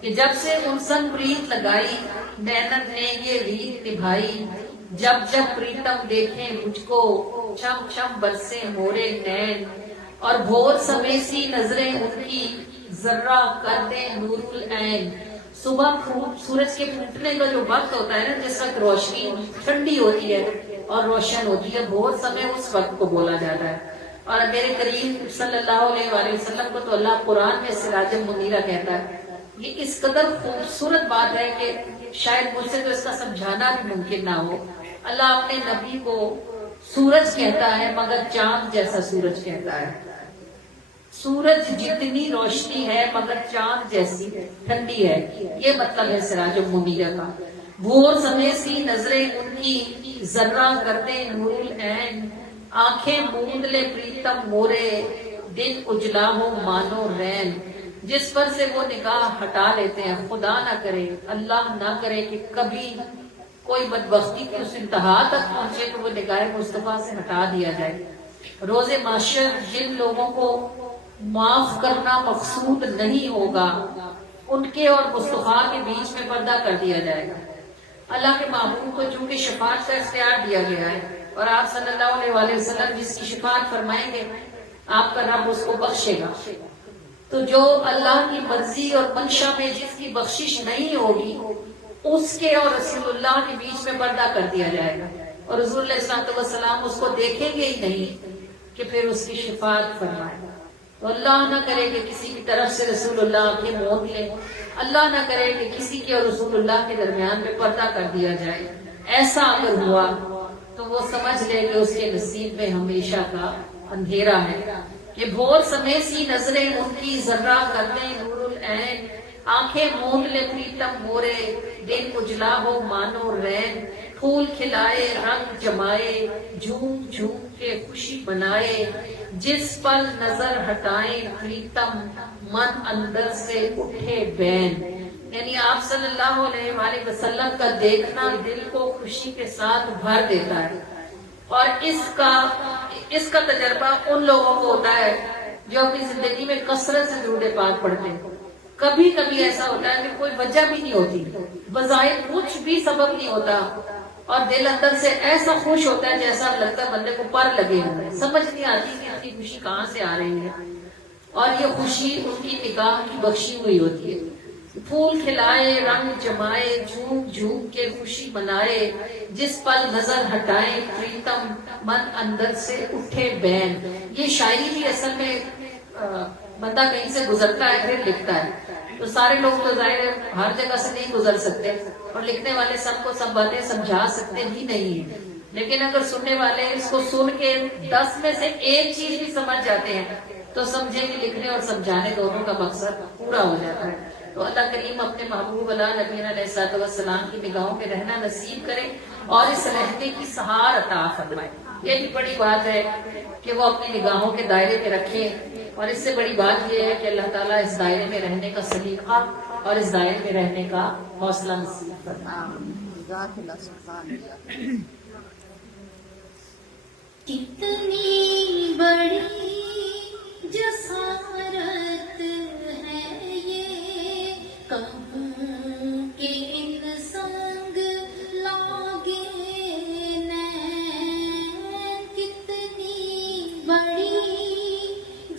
کہ جب سے انسن پریت لگائی نینن نے یہ ریت نبھائی، جب جب پریتم دیکھیں مجھ کو چھم چھم برسے مورے نین، اور بھور سمیسی نظریں ان کی ذرہ کر دیں نور العین۔ صبح سورج کے پھوٹنے کا جو وقت ہوتا ہے نا، جس وقت روشنی ٹھنڈی ہوتی ہے اور روشن ہوتی ہے، بہت سمے اس وقت کو بولا جاتا ہے۔ اور میرے کریم صلی اللہ علیہ وآلہ وسلم کو تو اللہ قرآن میں سراج منیرہ کہتا ہے۔ یہ اس قدر خوبصورت بات ہے کہ شاید مجھ سے تو اس کا سمجھانا بھی ممکن نہ ہو۔ اللہ اپنے نبی کو سورج کہتا ہے مگر چاند جیسا سورج کہتا ہے۔ سورج جتنی روشنی ہے مگر چاند جیسی ٹھنڈی ہے، یہ مطلب ہے سراج المنیرہ کا۔ بھور سمیسی نظریں ان کی ذرہ کرتے نور العین، آنکھیں موند لے پریتم مورے دن اجلا ہو مانو رین۔ جس پر سے وہ نگاہ ہٹا لیتے ہیں، خدا نہ کرے، اللہ نہ کرے کہ کبھی کوئی بدبختی کی اس انتہا تک پہنچے تو وہ نگاہ مصطفیٰ سے ہٹا دیا جائے۔ روز محشر جن لوگوں کو معاف کرنا مقصود نہیں ہوگا، ان کے اور مصطفیٰ کے بیچ میں پردہ کر دیا جائے گا۔ اللہ کے محبوب کو چونکہ شفاعت کا اختیار دیا گیا ہے، اور آپ صلی اللہ علیہ وآلہ وسلم جس کی شفاعت فرمائیں گے آپ کا رب اس کو بخشے گا۔ تو جو اللہ کی مرضی اور منشا میں جس کی بخشش نہیں ہوگی، اس کے اور رسول اللہ کے بیچ میں پردہ کر دیا جائے گا، اور رسول اللہ صلی اللہ علیہ وسلم اس کو دیکھیں گے ہی نہیں کہ پھر اس کی شفاعت فرمائے گا۔ تو اللہ نہ کرے کہ کسی کی طرف سے رسول اللہ آنکھیں موند لیں، اللہ نہ کرے کہ کسی کے اور رسول اللہ کے درمیان میں پردہ کر دیا جائے۔ ایسا اگر ہوا تو وہ سمجھ لے کہ اس کے نصیب میں ہمیشہ کا اندھیرا ہے۔ کہ بھور سمیسی نظریں ان کی ذرہ کر دیں نور العین، آنکھیں موند لے پریتم مورے دن اجلا ہو مانو رین۔ پھول کھلائے رنگ جمائے جھوم جھوم کے خوشی منائے، جس پل نظر ہٹائیں پریتم من اندر سے اٹھے بین۔ یعنی آپ صلی اللہ علیہ وآلہ وسلم کا دیکھنا دل کو خوشی کے ساتھ بھر دیتا ہے، اور اس کا تجربہ ان لوگوں کو ہوتا ہے جو اپنی زندگی میں کثرت سے درود پاک پڑھتے ہیں۔ کبھی کبھی ایسا ہوتا ہے کہ کوئی وجہ بھی نہیں ہوتی، بظاہر کچھ بھی سبب نہیں ہوتا، اور دل اندر سے ایسا خوش ہوتا ہے جیسا لگتا ہے بندے کو پر لگے ہوئے ہیں، سمجھ نہیں آتی کہ اتنی خوشی کہاں سے آ رہی ہے، اور یہ خوشی ان کی نگاہ کی بخشی ہوئی ہوتی ہے۔ پھول کھلائے رنگ جمائے جھوم جھوم کے خوشی منائے، جس پل نظر ہٹائے پریتم من اندر سے اٹھے بین۔ یہ شاعری بھی اصل میں بندہ کہیں سے گزرتا ہے پھر لکھتا ہے، تو سارے لوگ تو ظاہر ہر جگہ سے نہیں گزر سکتے، اور لکھنے والے سب کو سب باتیں سمجھا سکتے بھی نہیں ہیں، لیکن اگر سننے والے اس کو سن کے 10 میں سے ایک چیز بھی سمجھ جاتے ہیں تو سمجھے کہ لکھنے اور سمجھانے دونوں کا مقصد پورا ہو جاتا ہے۔ تو اللہ کریم اپنے محبوب اللہ نبی علیہ السلام کی نگاہوں میں رہنا نصیب کرے، اور اس رہنے کی سہار عطا فرمائے۔ یہی بڑی بات ہے کہ وہ اپنی نگاہوں کے دائرے میں رکھے، اور اس سے بڑی بات یہ ہے کہ اللہ تعالیٰ اس دائرے میں رہنے کا سلیقہ اور اس دائرے میں رہنے کا حوصلہ نصیب فرمائے۔ کتنی بڑی جسارت ہے یہ، کہوں کہ ان سنگ لاگے نین۔ کتنی بڑی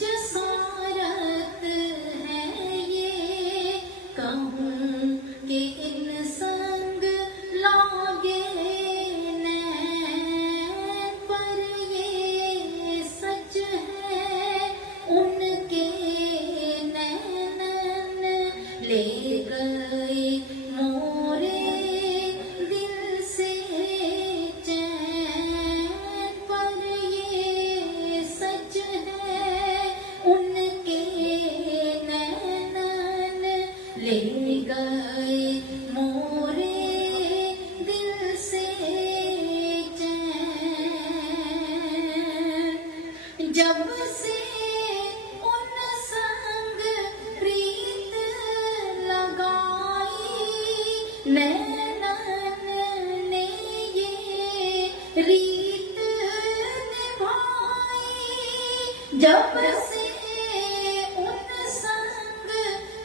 جسارت ہے یہ، کہوں کہ ان سنگ لاگے جب سے ان سنگ پریت لگائی نینن نے یہ ریت نبھائی، جب سے ان سنگ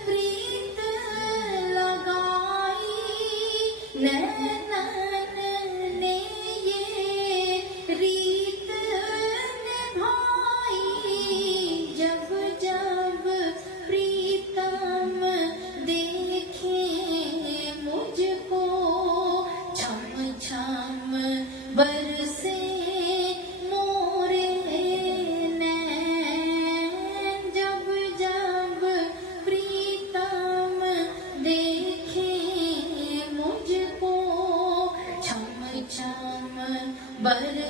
پریت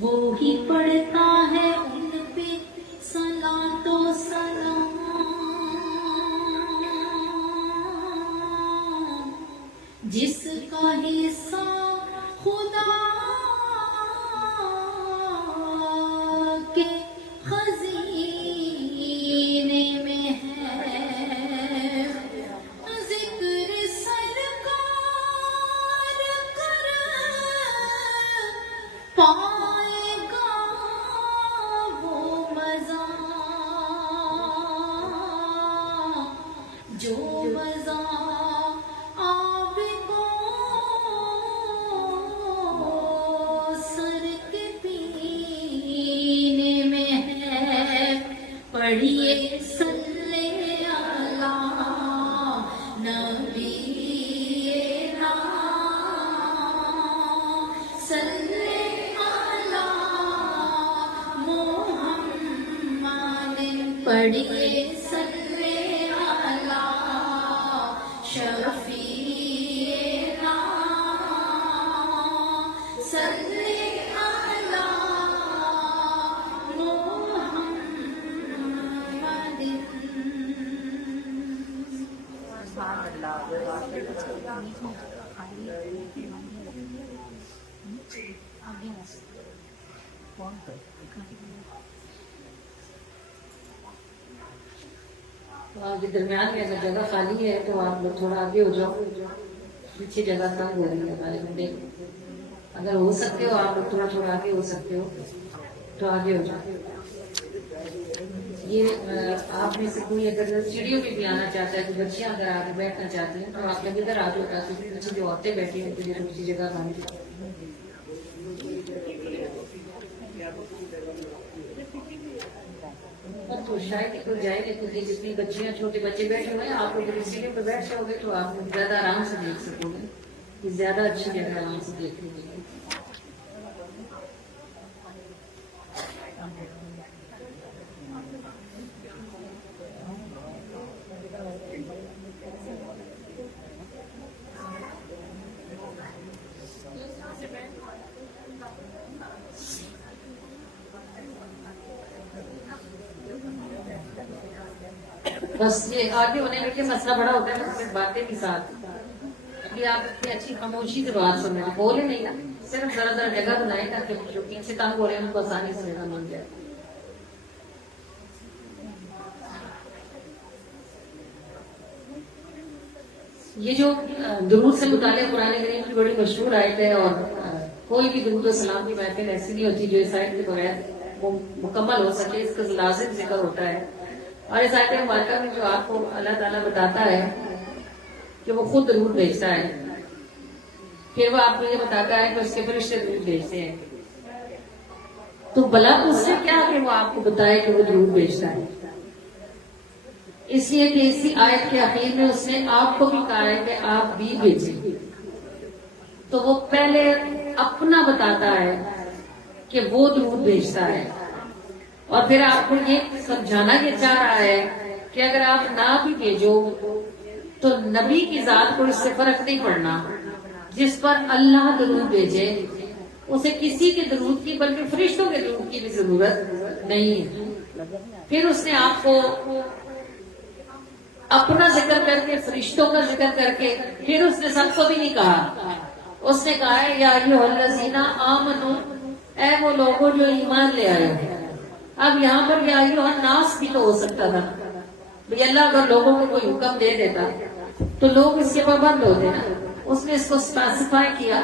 وہی پڑھتا ہے ان پہ صلاۃ و سلام، جس کا حصہ خدا کے خزینے میں ہے، ذکر سرکار کر پائے گا وہ مزہ، جو مزہ آپ کو سر کے پینے میں ہے۔ پڑھیے صلی اللہ نبی نا، صلی اللہ محمد، پڑھیے صلی اللہ شفیعنا، صلی اللہ محمد۔ تو آپ کے درمیان میں اگر جگہ خالی ہے تو آپ لوگ تھوڑا آگے ہو جاؤ، پیچھے جگہ تنگ ہو رہی ہے ہمارے بندے کو۔ اگر ہو سکتے ہو آپ لوگ تھوڑا تھوڑا آگے ہو سکتے ہو تو آگے ہو جاؤ۔ یہ آپ میں سے کوئی اگر سیڑھیوں پہ بھی آنا چاہتا ہے تو بچیاں اگر آگے بیٹھنا چاہتی ہیں تو آپ لوگ ادھر آ جاؤ، تاکہ پیچھے جو عورتیں بیٹھی ہیں تو دوسری جگہ خالی۔ تو شاید ہی کوئی جائے گا، کیونکہ جتنی بچیاں چھوٹے بچے بیٹھے ہوئے ہیں آپ لوگ سیڑھیوں پہ بیٹھ جاؤ گے تو آپ زیادہ آرام سے دیکھ سکو گے، کہ زیادہ اچھی جگہ آرام سے دیکھنے کے لیے۔ بس یہ آگے ہونے میں کیا مسئلہ بڑا ہوتا ہے نا، صرف باتیں بھی ساتھ۔ ابھی آپ اتنی اچھی خاموشی سے بات سن رہے ہیں، بولے نہیں نا، صرف ذرا ذرا جگہ بنائے تاکہ جو پیچھے تنگ ہو رہے ہیں ان کو آسانی سے جگہ مل جائے۔ یہ جو درود سے متعلق قرآن کریم کی بڑی مشہور آیت ہے، اور کوئی بھی درود و سلام کی محفل ایسی نہیں ہوتی جو اس آیت کے بغیر وہ مکمل ہو سکے، اس کا لازم ذکر ہوتا ہے۔ اور اس آیت مبارکہ میں جو آپ کو اللہ تعالیٰ بتاتا ہے کہ وہ خود درود بھیجتا ہے، پھر وہ آپ کو یہ بتاتا ہے کہ اس کے فرشتے درود بھیجتے ہیں، تو بلا اس سے کیا کہ وہ آپ کو بتائے کہ وہ درود بھیجتا ہے؟ اس لیے کہ اسی آیت کے اخیر میں اس نے آپ کو بھی کہا ہے کہ آپ بھی بھیجیں، تو وہ پہلے اپنا بتاتا ہے کہ وہ درود بھیجتا ہے، اور پھر آپ کو یہ سمجھانا یہ چاہ رہا ہے کہ اگر آپ نہ بھی بھیجو تو نبی کی ذات کو اس سے فرق نہیں پڑنا، جس پر اللہ درود بھیجے اسے کسی کے درود کی بلکہ فرشتوں کے درود کی بھی ضرورت نہیں ہے۔ پھر اس نے آپ کو اپنا ذکر کر کے، فرشتوں کا ذکر کر کے، پھر اس نے سب کو بھی نہیں کہا، اس نے کہا ہے یا ایھا الذین آمنو، اے وہ لوگوں جو ایمان لے آئے ہو۔ اب یہاں پر یا ایھا الناس بھی تو ہو سکتا تھا، بھئی اللہ اگر لوگوں کو کوئی حکم دے دیتا تو لوگ اس کے پابند ہوتے نا، اس نے اس کو اسپیسیفائی کیا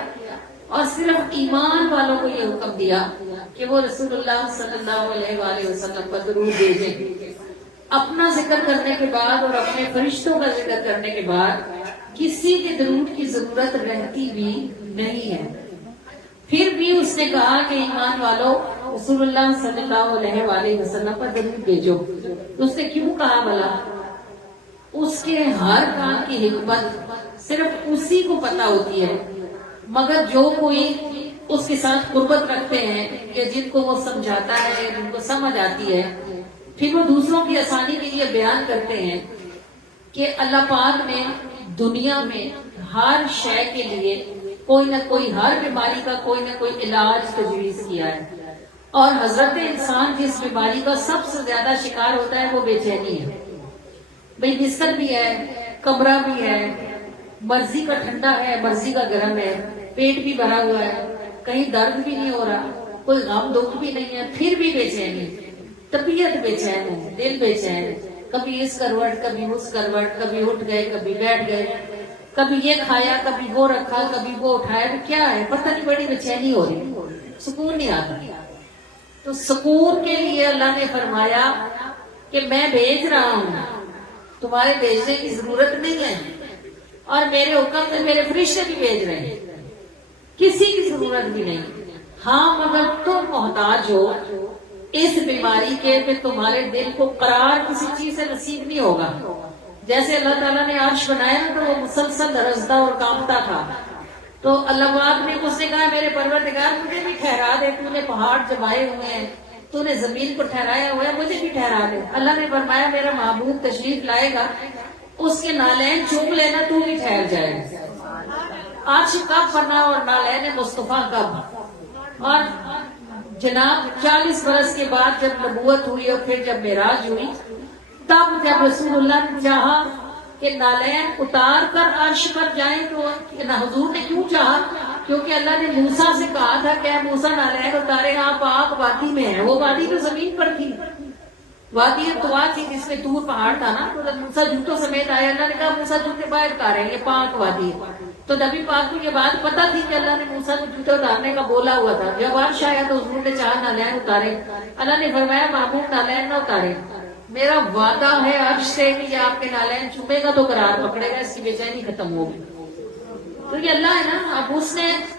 اور صرف ایمان والوں کو یہ حکم دیا کہ وہ رسول اللہ صلی اللہ علیہ وآلہ وسلم پر درود بھیجیں۔ اپنا ذکر کرنے کے بعد اور اپنے فرشتوں کا ذکر کرنے کے بعد کسی کے درود کی ضرورت رہتی بھی نہیں ہے۔ پھر بھی اس نے کہا کہ ایمان والوں رسول اللہ صلی اللہ علیہ وآلہ وسلم پر درود بھیجو، تو اس نے کیوں کہا بھلا؟ اس کے ہر کام کی حکمت صرف اسی کو پتا ہوتی ہے، مگر جو کوئی اس کے ساتھ قربت رکھتے ہیں یا جن کو وہ سمجھاتا ہے، جن کو سمجھ آتی ہے، پھر وہ دوسروں کی آسانی کے لیے بیان کرتے ہیں کہ اللہ پاک نے دنیا میں ہر شے کے لیے کوئی نہ کوئی، ہر بیماری کا کوئی نہ کوئی علاج تجویز کیا ہے۔ اور حضرت انسان جس بیماری کا سب سے زیادہ شکار ہوتا ہے وہ بے چینی ہے. بھئی بستر بھی ہے، کمرہ بھی ہے، مرضی کا ٹھنڈا ہے، مرضی کا گرم ہے، پیٹ بھی بھرا ہوا ہے، کہیں درد بھی نہیں ہو رہا، کوئی غم دکھ بھی نہیں ہے، پھر بھی بے چینی، طبیعت بے چین ہے، دل بے چین ہے، کبھی اس کروٹ کبھی اس کروٹ، کبھی اٹھ گئے کبھی بیٹھ گئے، کبھی یہ کھایا کبھی وہ رکھا کبھی وہ اٹھایا، تو کیا ہے پتہ نہیں، بڑی بے چینی ہو رہی، سکون نہیں آتا. تو سکون کے لیے اللہ نے فرمایا کہ میں بھیج رہا ہوں، تمہارے بھیجنے کی ضرورت نہیں ہے، اور میرے حکم سے میرے فرشتے بھی بھیج رہے ہیں، کسی کی ضرورت بھی نہیں. ہاں مگر تم محتاج ہو اس بیماری کے کہ تمہارے دل کو قرار کسی چیز سے نصیب نہیں ہوگا. جیسے اللہ تعالیٰ نے عرش بنایا نا تو وہ مسلسل لرزتا اور کانپتا تھا، تو اللہ پاک نے اس نے کہا میرے پروردگار مجھے بھی ٹھہرا دے، تو نے پہاڑ جمائے ہوئے ہیں، تو نے زمین کو ٹھہرایا ہوا ہے، مجھے بھی ٹھہرا دے. اللہ نے فرمایا میرا محبوب تشریف لائے گا، اس کے نالین چوم لینا تو بھی ٹھہر جائے گا. عرش کب بنا اور نالین مصطفیٰ کب؟ اور جناب 40 برس کے بعد جب نبوت ہوئی اور پھر جب معراج ہوئی، تب جب رسول اللہ نے چاہا کہ نالین اتار کر عرش پر جائیں، تو حضور نے کیوں چاہا؟ کیونکہ اللہ نے موسیٰ سے کہا تھا کہ اے موسیٰ نالین اتارے، آپ آگ وادی میں ہیں. وہ وادی تو زمین پر تھی، وادی طوا تھی جس میں طور پہاڑ تھا نا. تو جب موسیٰ جوتوں سمیت آیا، اللہ نے کہا موسیٰ جوتے باہر اتاریں، یہ پاک وادی ہے. تو نبی پاک کو یہ بات پتہ تھی کہ اللہ نے موسیٰ کو جوتے اتارنے کا بولا ہوا تھا. جب عرش آیا تو حضور نے چاہا نالین اتارے، اللہ نے فرمایا محبوب نالین نہ اتارے، میرا وعدہ ہے عرش سے کہ یہ آپ کے نالین چومے گا تو قرار پکڑے گا، اس کی بے چینی ختم ہوگی. تو یہ اللہ ہے نا. اب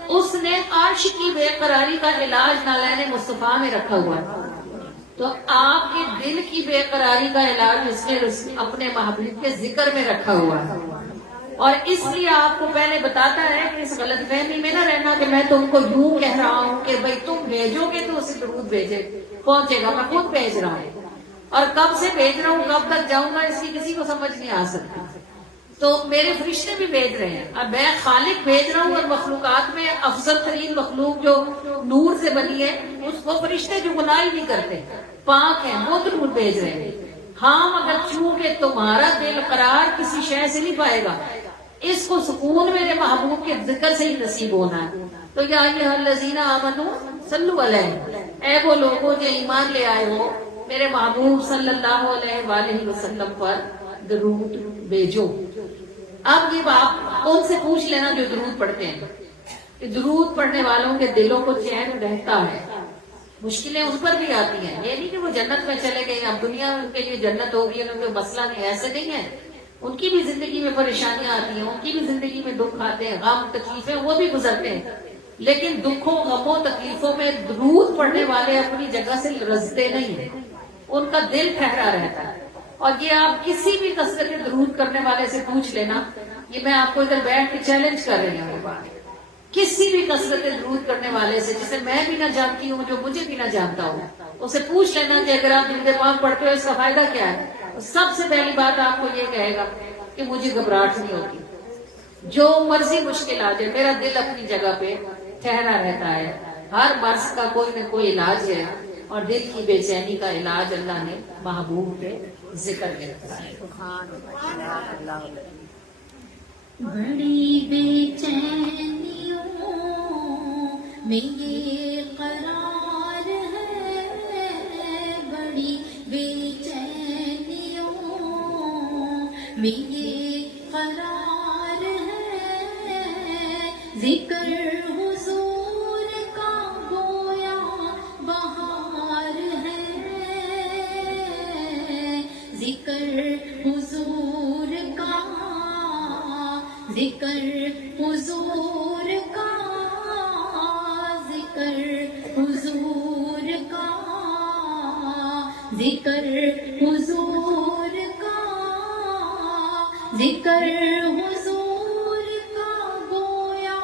اس نے عرش کی بے قراری کا علاج نالین مصطفیٰ میں رکھا ہوا ہے. تو آپ کے دل کی بے قراری کا علاج اس نے اپنے محبوب کے ذکر میں رکھا ہوا ہے. اور اس لیے آپ کو پہلے بتاتا ہے کہ اس غلط فہمی میں نہ رہنا کہ میں تم کو یوں کہہ رہا ہوں کہ بھئی تم بھیجو گے تو اسے درود بھیجے پہنچے گا. میں خود بھیج رہا ہوں، اور کب سے بھیج رہا ہوں کب تک جاؤں گا اس کی کسی کو سمجھ نہیں آ سکتی. تو میرے فرشتے بھی بھیج رہے ہیں. اب میں خالق بھیج رہا ہوں، اور مخلوقات میں افضل ترین مخلوق جو نور سے بنی ہے، وہ فرشتے جو گناہ ہی نہیں کرتے، پاک ہیں، وہ درود بھیج رہے ہیں. ہاں مگر چونکہ تمہارا دل قرار کسی شے سے نہیں پائے گا، اس کو سکون میرے محبوب کے ذکر سے ہی نصیب ہونا ہے. تو یا ایھا الذین آمنوا صلوا علیہ، اے وہ لوگوں جو ایمان لے آئے ہو، میرے محبوب صلی اللہ علیہ وآلہ وسلم پر درود بھیجو. اب یہ بات ان سے پوچھ لینا جو درود پڑھتے ہیں کہ درود پڑھنے والوں کے دلوں کو چین رہتا ہے. مشکلیں ان پر بھی آتی ہیں، یہ نہیں کہ وہ جنت میں چلے گئے، اب دنیا ان کے لیے جنت ہوگی، ان کو مسئلہ نہیں، ایسے نہیں ہے. ان کی بھی زندگی میں پریشانیاں آتی ہیں، ان کی بھی زندگی میں دکھ آتے ہیں، غم تکلیفیں وہ بھی گزرتے ہیں. لیکن دکھوں غموں تکلیفوں میں درود پڑھنے والے اپنی جگہ سے رستے نہیں ہیں، ان کا دل ٹھہرا رہتا ہے. اور یہ آپ کسی بھی کثرت درود کرنے والے سے پوچھ لینا، یہ میں آپ کو ادھر بیٹھ کے چیلنج کر رہی ہوں، کسی بھی کثرت درود کرنے والے سے جسے میں بھی نہ جانتی ہوں، جو مجھے بھی نہ جانتا ہوں، اسے پوچھ لینا کہ اگر آپ درود پاک پڑھتے ہو اس کا فائدہ کیا ہے. سب سے پہلی بات آپ کو یہ کہے گا کہ مجھے گھبراہٹ نہیں ہوتی، جو مرضی مشکل آ جائے میرا دل اپنی جگہ پہ ٹھہرا رہتا ہے. ہر مرض کا کوئی نہ کوئی علاج ہے، اور دل کی بے چینی کا علاج اللہ نے محبوب کے ذکر میں رکھا ہے. بڑی بے چینیوں میں یہ قرار ہے، بڑی بے چینیوں میں یہ قرار ہے، ذکر حضور کا گویا بہار ہے، ذکر حضور کا، ذکر حضور کا، ذکر حضور کا، ذکر حضور کا، ذکر حضور کا گویا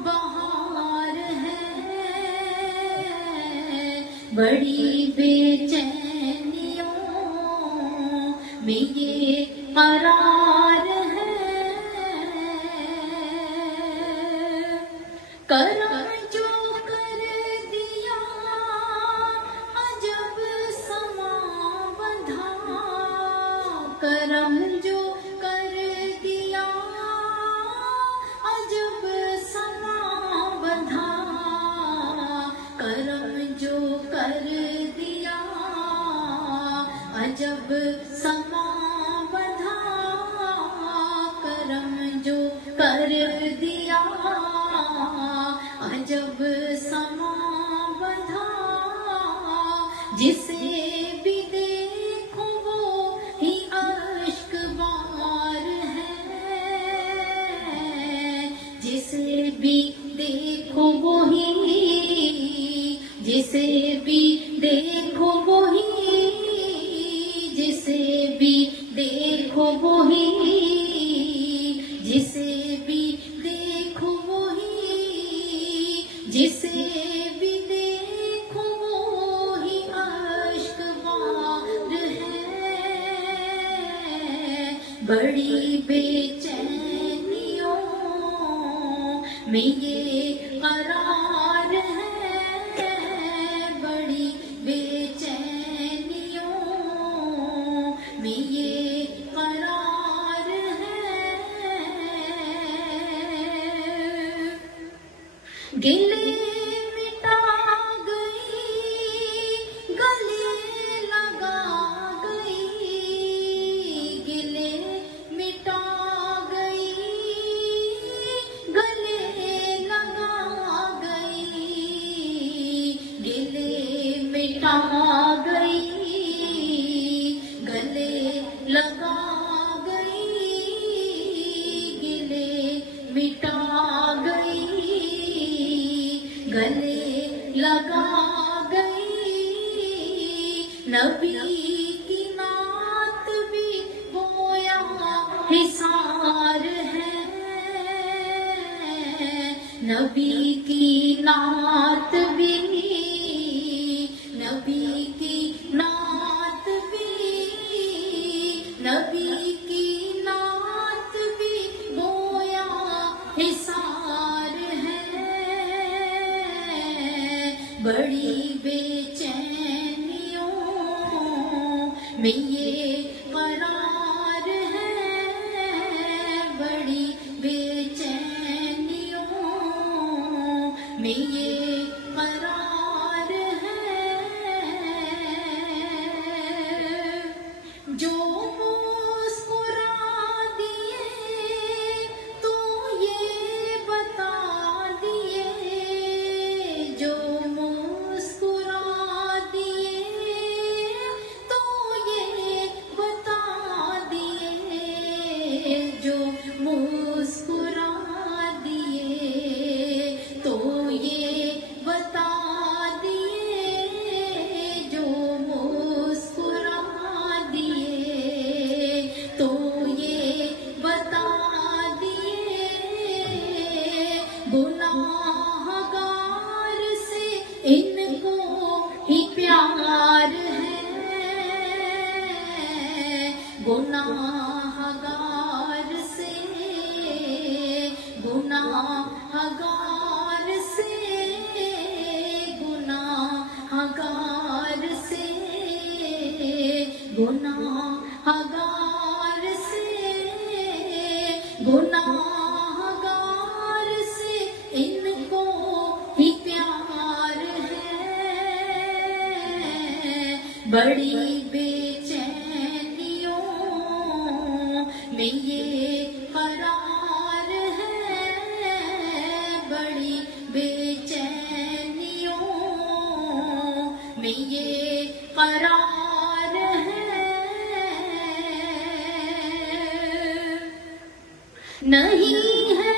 بہار ہے، بڑی بے چینیوں میں یہ قرار ہے. کرم جو کر دیا کر دیا، عجب سما بندھا کرم جو کر دیا، عجب سما بندھا جسے بھی دیکھو وہ ہی اشک بار ہے، جسے بھی دیکھو وہی، جسے بھی دیکھو وہی، جسے بھی دیکھو وہی، جسے بھی دیکھو وہی، جسے بھی دیکھو وہی اشک بار ہے، بڑی بے چینیوں میں یہ قرار ہے، بڑی بے چینیوں میں یہ قرار ہے، گلے مٹا گئی گلے لگا گئی، گلے مٹا گئی گلے لگا گئی، گلے مٹا گئی گلے لگا گئی، گلے مٹا گئی گلے لگا گئی، نبی کی نعت بھی گویا حصار ہے، نبی کی نعت بھی، نبی کی نعت بھی، نبی کی نعت بھی گویا حصار ہے، بڑی بے چینیوں میں یہ قرار ہے، بڑی بے چینیوں میں یہ قرار ہے، جو مسکرا دیے تو یہ بتا دیے، جو مسکرا دیے تو یہ بتا دیے، جو مسکرا دیے تو یہ بتا دیے، جو مسکرا دیے تو یہ بتا دیے، گناہ گار سے ان کو ہی پیار ہے، گناہ گار سے، گناہ گار سے، گناہ گار سے، گناہ گار سے، گناہ گار سے ان کو ہی پیار ہے، بڑی بے چینیوں میں یہ قرار ہے، بڑی بے چینیوں میں یہ قرار ہے، نہیں ہے